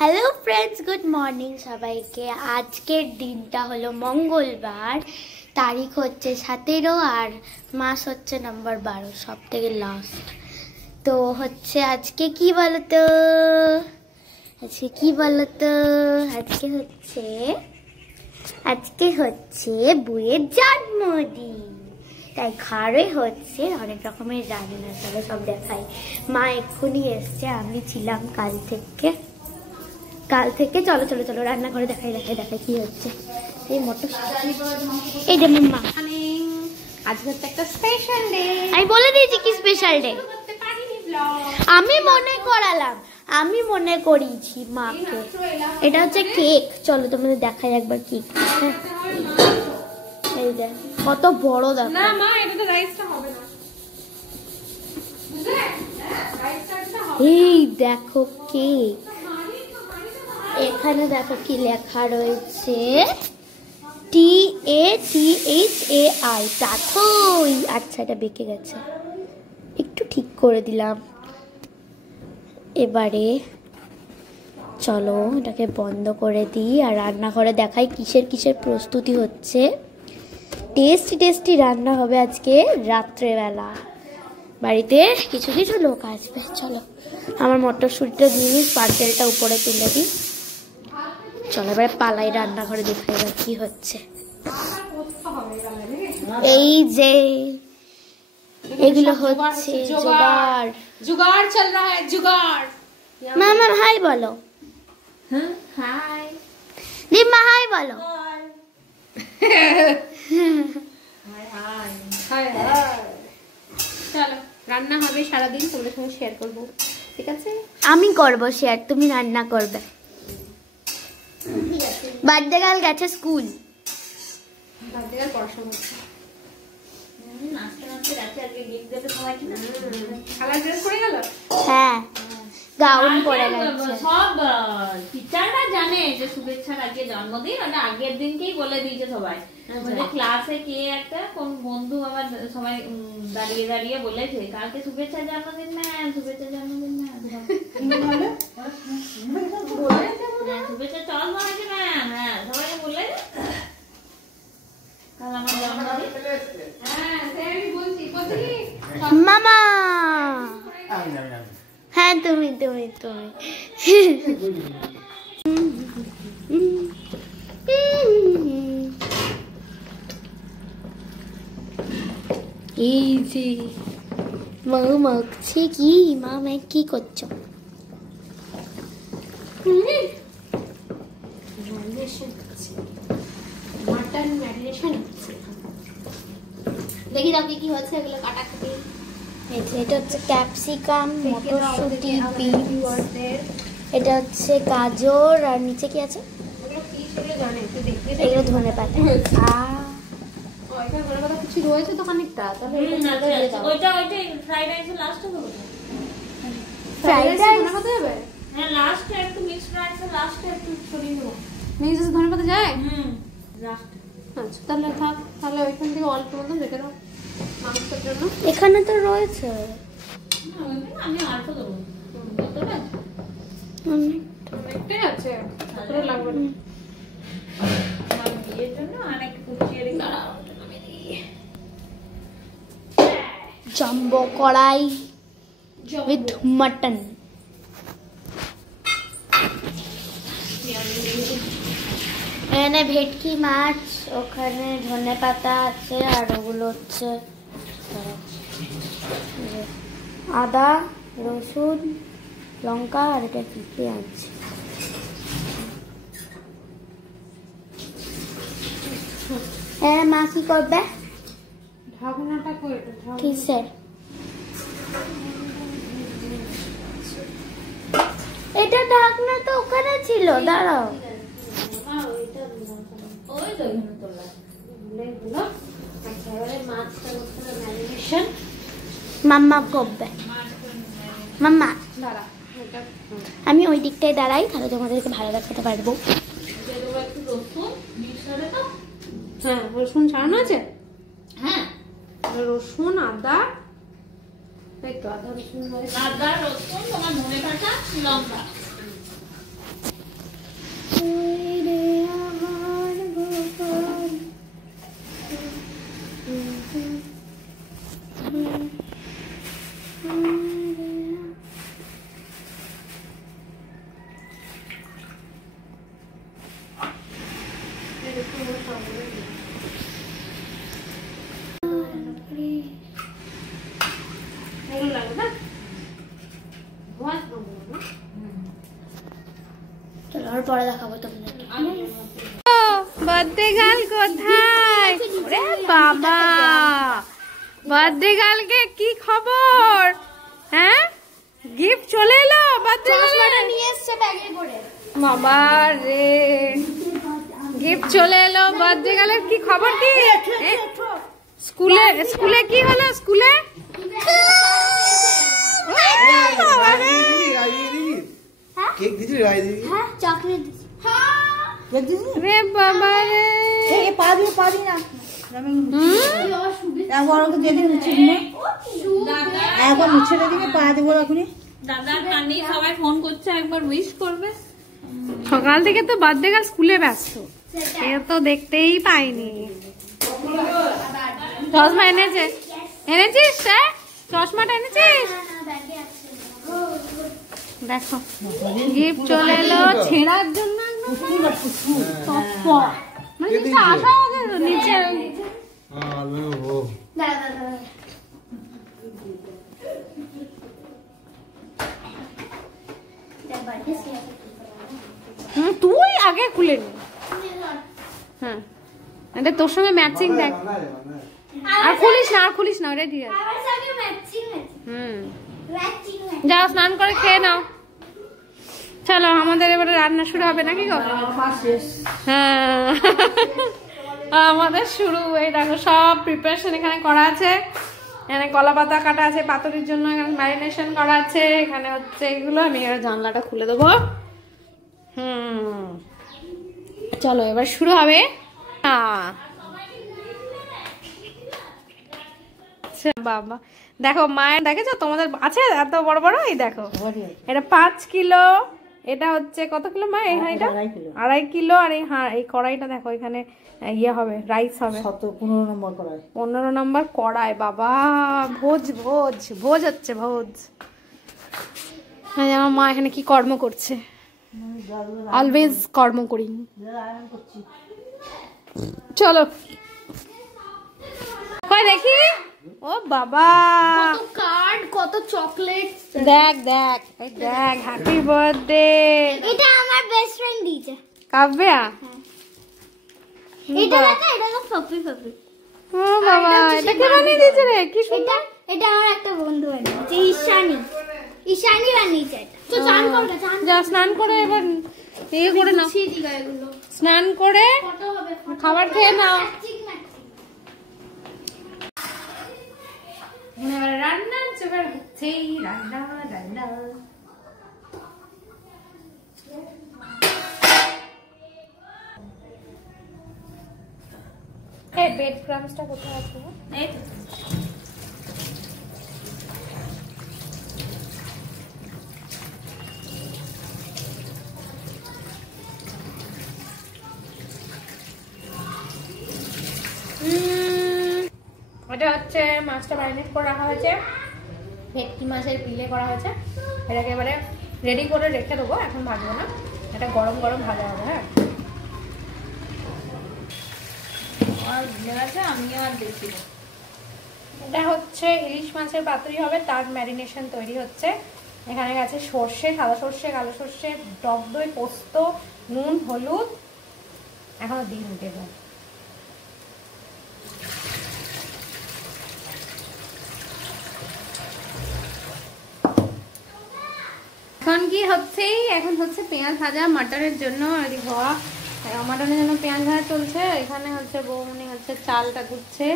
Hello friends, good morning সবাইকে। আজকের দিনটা হলো মঙ্গলবার, তারিখ হচ্ছে 17 আর মাস হচ্ছে নম্বর 12, সব থেকে লাস্ট। তো হচ্ছে আজকে কি বলতো, আজকে হচ্ছে বুয়ের জন্মদিন, তাই ঘরে হচ্ছে অনেক রকমের রান্না। চলো সব দেখাই। মা এক্ষুনি এসছে, আমি ছিলাম কাল থেকে। চলো চলো চলো রান্নাঘরে দেখাই কি হচ্ছে। এই মটর, এই যে মাম্মা, আজকে হচ্ছে একটা স্পেশাল ডে। আমি বলে দিয়েছি কি স্পেশাল ডে, আমি মনে করিয়েছি মাকে। এটা হচ্ছে কেক, চলো তোমাদের দেখাই একবার কেক। এই যে কত বড়, দেখো। না মা, এটা তো রাইসটা হবে না, বুঝলে? রাইসটা হবে। এই দেখো কেক, এখানে দেখো কি লেখা রয়েছে, TATHAI, টাথই। আচ্ছা, এটা বেঁকে গেছে, একটু ঠিক করে দিলাম। এবারে চলো এটাকে বন্ধ করে দিই আর রান্নাঘরে দেখাই কিসের প্রস্তুতি হচ্ছে। টেস্টি রান্না হবে আজকে রাত্রেবেলা। বাড়িতে কিছু লোক আসবে। চলো আমার মটরশুঁটিটা দিয়ে নিই, পার্সেলটা উপরে তুলে দিই। চলো এবারে পালাই, রান্নাঘরে দেখাই এবার কি হচ্ছে। এই যে এগুলো হচ্ছে जुगाड़ चल रहा है, जुगाड़। মামা হাই বলো। हाय দিম্মা হাই বলো। हाय চলো রান্না হবে সারাদিন, তোমাদের সঙ্গে শেয়ার করবো, ঠিক আছে? আমি করবো শেয়ার, তুমি রান্না করবে। বার্থডে গার্ল গেছে স্কুল, বার্থডে গার্ল পড়াশোনা করছে। কালার ড্রেস পরে গেল, হ্যাঁ গাউন পরে গেছে। সব টিচাররা জানে যে শুভেচ্ছার আগে জন্মদিন, ওটা আগের দিনকেই বলে দিয়েছে সবাই। আমাদের ক্লাসে কে একটা কোন বন্ধু আবার সবাই দাঁড়িয়ে বলেছে কালকে শুভেচ্ছার জন্মদিন না, শুভেচ্ছার জন্মদিন না, শুভেচ্ছা চল বলেছে ম্যাম। হ্যাঁ সবাইকে বলে কাল আমার জন্মদিন। হ্যাঁ আমি বলছি মামা, হ্যাঁ তুমি এই যে মা মাখছে কি, মা কি করছো? মাটন ম্যারিনেশন হচ্ছে। দেখি দাও কি হচ্ছে, এগুলো কাটাকাটি। এটা হচ্ছে ক্যাপসিকাম, মটরশুঁটি, বিনস, এটা হচ্ছে গাজর, আর নিচে কি আছে এগুলো কি সেগুলো জানে, একটু দেখতে। এগুলো ধনেপাতা। এখানে ধনেপাতা কিছু রয়েছে তো খানিকটা, তাহলে ওইটা ফ্রাইড রাইসের লাস্টে দেবো। ফ্রাইড রাইস ধনেপাতা যাবে? হ্যাঁ লাস্টে একটু মিক্সড রাইসের লাস্টে একটু ছড়িয়ে দেবো। মিক্স ধনেপাতা যায়? লাস্টে। আচ্ছা তাহলে থাক, তাহলে ওইখান থেকে অল্প মতো রেখে দাও মাংসের জন্য। এখানে তো রয়েছে, আমি অল্প দেবো। অনেকটাই আছে, তারপরে লাগবে না। আমার বিয়ের জন্য অনেক কুচিয়ে রেখে জাম্বো কড়াই উইথ মটন। এখানে ভেটকি মাছ, ওখানে ধনেপাতা আছে, আর ওগুলো হচ্ছে আদা, রসুন, লঙ্কা, আর এটা কি পেঁয়াজ। হ্যাঁ মা কি করবে? ঢাকনাটা করে কিসের? এটা ঢাকনা তো ওখানে ছিল, দাঁড়াও। ওই তো এখানে তোলা মাছটা ম্যারিনেশন মাম্মা করবে। মাম্মা দাঁড়া, আমি ওই দিকটায় দাঁড়াই, তাহলে তোমাদেরকে ভালো দেখাতে পারবো। একটু রসুন মিক্স হবে তো। হ্যাঁ রসুন ছাড়ানো আছে। হ্যাঁ রসুন, আদা, এই তো আদা রসুন, আদা রসুন, তোমার ধনেপাতা, লঙ্কা। চলো আর পরে দেখাবো তোমাদের। বার্থডে গার্ল কোথায়? ওরে বাবা, বার্থডে গার্লকে কি খবর? হ্যাঁ, গিফট চলে এলো বার্থডে গার্ল নিয়ে এসছে ব্যাগে করে। বাবা রে, গিফট চলে এলো বার্থডে গার্লের। কি খবর? কি স্কুলে স্কুলে কি হলো? স্কুলে কেক দিছিস রাই দিবি? হ্যাঁ চকলেট রে বাবা রে, এই পা দি না একবার ওকে যেদিন মুছে দিনে একবার মুছে দিকে পা দেবো এখনই। দাদার কানে সবাই ফোন করছে, একবার উইশ করবে। সকাল থেকে তো বার্থডে গার্ল স্কুলে ব্যস্ত, এ তো দেখতেই পাইনি। চশমা এনেছে, এনেছিস? চশমাটা এনেছিস? দেখো গিফট চলে এলো ছেঁড়ার জন্য, মানে কিছু আসা হবে নিচে। তুই আগে খুলে নি। হ্যাঁ, এটা তোর সঙ্গে ম্যাচিং। দেখ, আর খুলিস না, আর খুলিস না, ওটা ঠিক আছে। যাও স্নান করে খেয়ে নাও। চলো আমাদের এবারে রান্না শুরু হবে নাকি গো? হ্যাঁ, আমাদের শুরু। এই দেখো সব প্রিপারেশন এখানে করা আছে। এখানে কলা পাতা কাটা আছে পাতুরির জন্য, এখানে ম্যারিনেশন করা আছে, এখানে হচ্ছে এগুলো। আমি এবার জানলাটা খুলে দেবো। চলো এবার শুরু হবে। বাবা দেখো, মায়ের দেখেছো তোমাদের আছে এত বড় বড়। এই দেখো, এটা 5 কিলো, এটা হচ্ছে কত কিলো মা? এই হাঁড়িটা 2.5 কিলো। আর এই কড়াইটা দেখো, এখানে ইয়ে হবে, রাইস হবে 15 নম্বর কড়াই। 15 নম্বর কড়াই। বাবা ভোজ ভোজ ভোজ হচ্ছে, ভোজ। আমার মা এখানে কি কর্ম করছে? অলওয়েজ কর্ম করি। চলো কই দেখি। ও বাবা, কত কার্ড, কত চকলেট। দেখ দেখ, এই দেখ, হ্যাপি বার্থডে। এটা আমার বেস্ট ফ্রেন্ড দিয়েছে। কাব্যা, এটা না, এটা তো পপি পপি। ও বাবা, এটা কে বানিয়ে দিয়েছে রে? কি সুন্দর। এটা আমার একটা বন্ধু বানিয়েছে, ঈশানী বানিয়েছে এটা। তো চান করবে, চান যা স্নান করে এবার ইয়ে করে নাও, ছি দিগা এগুলো স্নান করে ফটো হবে, খাবার খেয়ে নাও। এবার রান্না জোগাড় হচ্ছে, রান্না রান্না। এই ব্রেড ক্রাম্বসটা কোথায় আছে? এই তো এটা হচ্ছে মাছটা ম্যারিনেট করে রাখা হয়েছে, ভেটকি মাছের পিলে করা হয়েছে। এটাকে এবারে রেডি করে রেখে দেবো, এখন ভাজবো না, এটা গরম গরম ভাজা হবে। হ্যাঁ, আর ভুলে গেছে, আমিও আর দেখি না। এটা হচ্ছে ইলিশ মাছের পাতুরি হবে, তার ম্যারিনেশন তৈরি হচ্ছে। এখানে গেছে সর্ষে, সাদা সর্ষে, কালো সর্ষে, টক দই, পোস্ত, নুন, হলুদ, এখনো দিন দেবো। এখন কি হচ্ছে? এখন হচ্ছে পেঁয়াজ ভাজা মাটনের জন্য। আর হওয়া মাটনের জন্য পেঁয়াজ ভাজা চলছে। এখানে হচ্ছে বৌমনি হচ্ছে চালটা গুচ্ছে,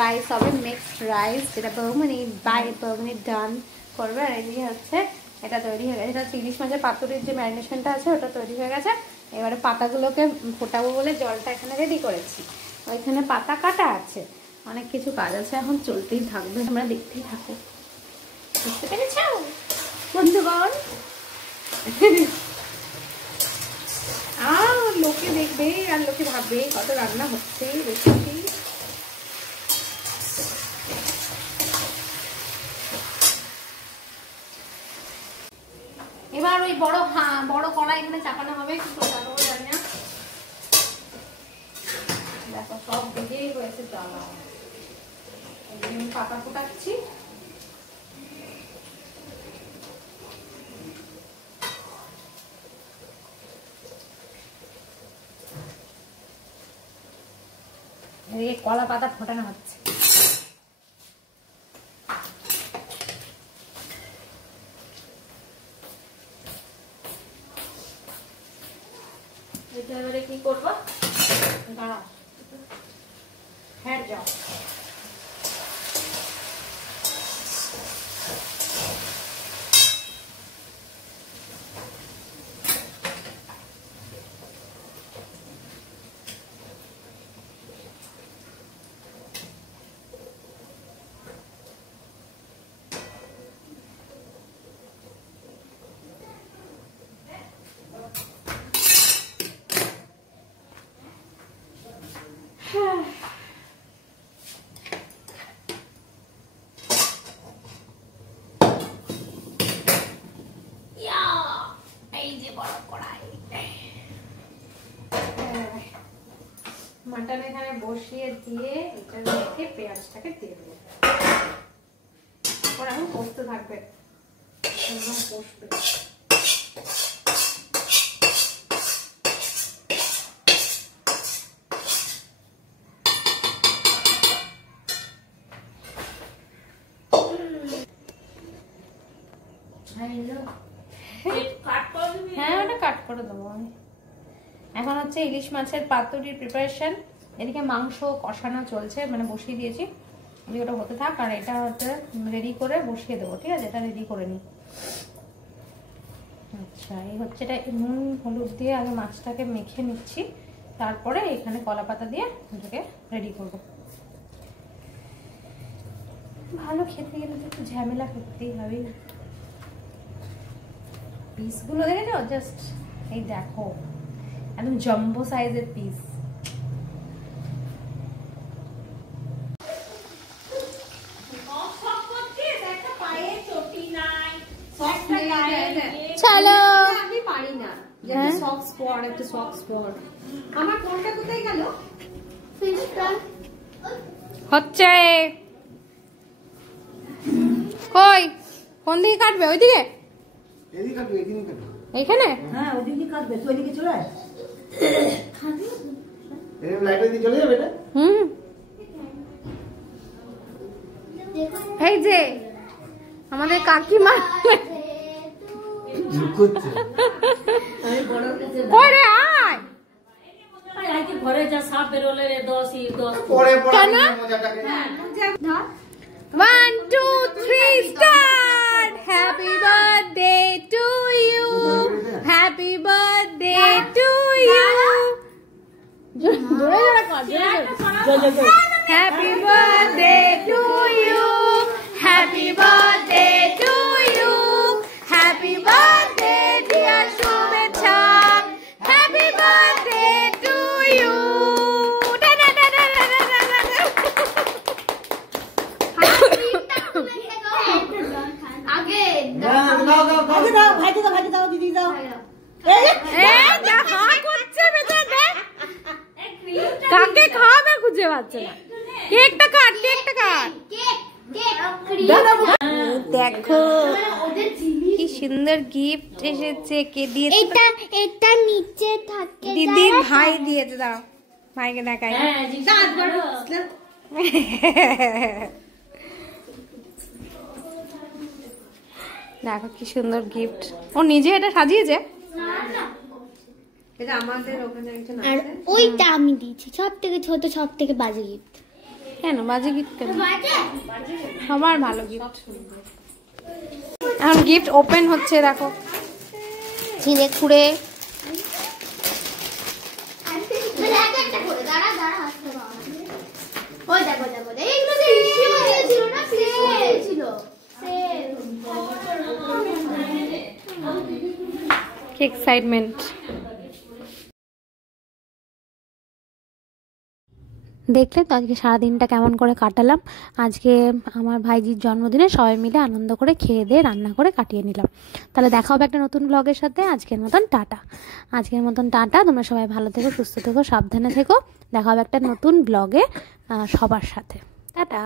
রাইস হবে, মিক্সড রাইস, যেটা বৌমনি ডান করবে। আর এদিকে হচ্ছে এটা তৈরি হয়ে গেছে, এটা হচ্ছে ইলিশ মাছের পাতুরির যে ম্যারিনেশনটা আছে ওটা তৈরি হয়ে গেছে। এবারে পাতাগুলোকে ফোটাবো বলে জলটা এখানে রেডি করেছি। ওইখানে পাতা কাটা আছে, অনেক কিছু কাজ আছে, এখন চলতেই থাকবে, আমরা দেখতেই থাকো। বুঝতে পেরেছ বন্ধুগণ? লোকে দেখবে আর লোকে ভাববে কত রান্না হচ্ছে, রেসিপি। এবার ওই বড় কড়াই এখানে চাপানো হবে, কি করে চাপাবো জানি না। দেখো সব দিকেই হয়েছে জ্বালা। আমি পাতা ফোটাচ্ছি। এদিকে কলা পাতা ফোটানো হচ্ছে। এটা এবারে কি করবো? দাঁড়াও, হ্যাঁ যাও। মাটন এখানে বসিয়ে দিয়ে এটা রেখে পেঁয়াজটাকে দিয়ে দেবো। ওরা এখন কষতে থাকবে, কষবে। হ্যাঁ, ওটা কাট করে দেবো আমি। এখন হচ্ছে ইলিশ মাছের পাতুরির প্রিপারেশন। এদিকে মাংস কষানো চলছে, মানে বসিয়ে দিয়েছি, এদিকে ওটা হতে থাক। আর এটা হচ্ছে রেডি করে বসিয়ে দেবো, ঠিক আছে? এটা রেডি করে নিই। আচ্ছা, এই হচ্ছে এটা নুন হলুদ দিয়ে আগে মাছটাকে মেখে নিচ্ছি, তারপরে এখানে কলা পাতা দিয়ে এটাকে রেডি করবো। ভালো খেতে গেলে তো একটু ঝামেলা করতেই হবে। পিসগুলো দেখেছো? জাস্ট এই দেখো, একদম জাম্বো সাইজের পিস। চলো, আমি পারি না, একটা সক্স পর, একটা সক্স পর। আমার কোনটা কোথায় গেল? হচ্ছে কই, কোন দিকে কাটবে? ওইদিকে, এদিকে কাটবে, এদিকে কাটবে। এইখানে? হ্যাঁ ওদিকে কাটবে, তুই এদিকে চলে আয়। এরকম লাইটে দিয়ে চলে যাবে এটা। এই যে আমাদের কাকিমা করছে করে আয়। ঘরে যা সাপ বেরোলে রে 10 পরে কেন? মজাটাকে 1 2 3 start. Happy birthday to you, happy birthday to you. জোরে জোরে কর, জোরে জোরে। Happy birthday to you, happy birthday to you, happy birthday dear শুভেচ্ছা, হ্যাপি বার্থডে টু ইউ। ভাগে দাও, ভাগে দাও, ভাগে দাও, দিদি দাও। কাকে খাওয়াবে খুঁজে পাচ্ছে না। কেকটা কাট, কেকটা কাট। দেখো কি সুন্দর গিফট এসেছে। কে দিয়েছে? এটা নিচে থাকে, দিদির ভাই দিয়েছে। দাও ভাইকে দেখাই। দেখো কি সুন্দর গিফট। ও নিজে এটা সাজিয়েছে। এটা আমাদের ওখানে একজন আর ওইটা আমি দিয়েছি। সব থেকে ছোট, সব থেকে বাজে গিফট। কেন বাজে গিফট? কেন, সবার ভালো গিফট। এখন গিফট ওপেন হচ্ছে, দেখো ছিঁড়ে খুঁড়ে। কি এক্সাইটমেন্ট। দেখলে তো আজকে সারাদিনটা কেমন করে কাটালাম। আজকে আমার ভাইজির জন্মদিনে সবাই মিলে আনন্দ করে খেয়ে দিয়ে রান্না করে কাটিয়ে নিলাম। তাহলে দেখা হবে একটা নতুন ব্লগের সাথে। আজকের মতন টাটা। তোমরা সবাই ভালো থেকো, সুস্থ থেকো, সাবধানে থেকো। দেখা হবে একটা নতুন ব্লগে সবার সাথে। টাটা।